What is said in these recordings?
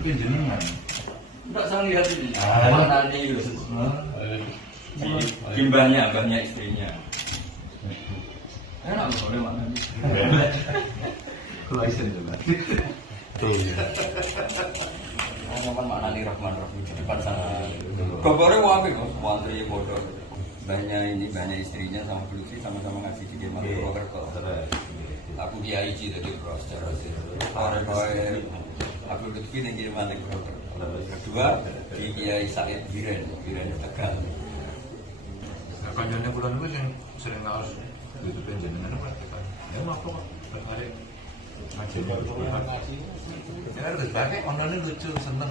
Itu jenengan. Enggak saya lihat ini. Mana nih gitu. Kimbahnya, mbahnya istrinya. Enak loh, oleh mana nih? Kalau isen juga. Tuh ya. Ngomong mana nih Rahman di depan sana. Kabarnya wapi kok, wantri bodoh. Banyak istrinya sama Lutfi sama-sama ngaji di Demak Purwokerto. Aku Kiai Ji dari Proster. Orang-orang aku Lutfi yang kirim mantek Purwokerto. Kedua di Kiai Said Biren Tegal. Nah, panjangnya bulan itu yang sering harus itu penjenengan apa? Ya mau apa? Tertarik ngaji baru. Ya harus pakai online lucu seneng.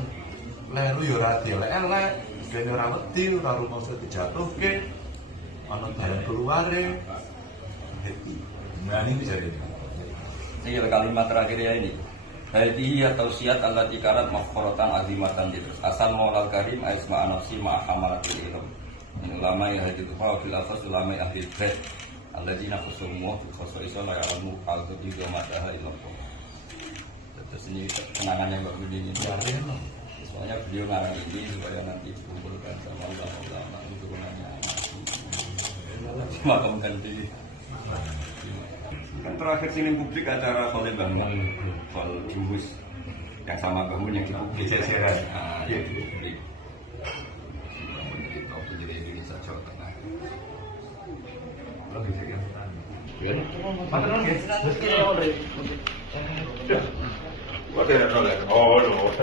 Leru yo radio lek gene ora wedi ora rumah usah dijatuhke. Ana dalan keluare. Nah ini bisa jadi. Ini kalimat terakhir ya ini. Hadihi atau siat allati karat maghfiratan azimatan terus. Asal maulal karim aisma nafsi ma hamalatul ilm. Min ulama ya hadithu fa fil afas ulama ahli bait. Alladzina khusumuhu fi khasa'is la ya'lamu al-qadri wa madaha illa Allah. Terus ini kenangannya Mbak Budi ini. Soalnya beliau ngarang ini supaya nanti dikumpulkan sama ulama-ulama untuk menanya makamkan diri. Kan terakhir sini publik acara Soleh Bangun, Sol Juhus yang sama bangun yang di publik. Iya di publik. Kita jadi Indonesia Jawa Tengah. Lo bisa kan? Mana guys? What the hell? Oh no.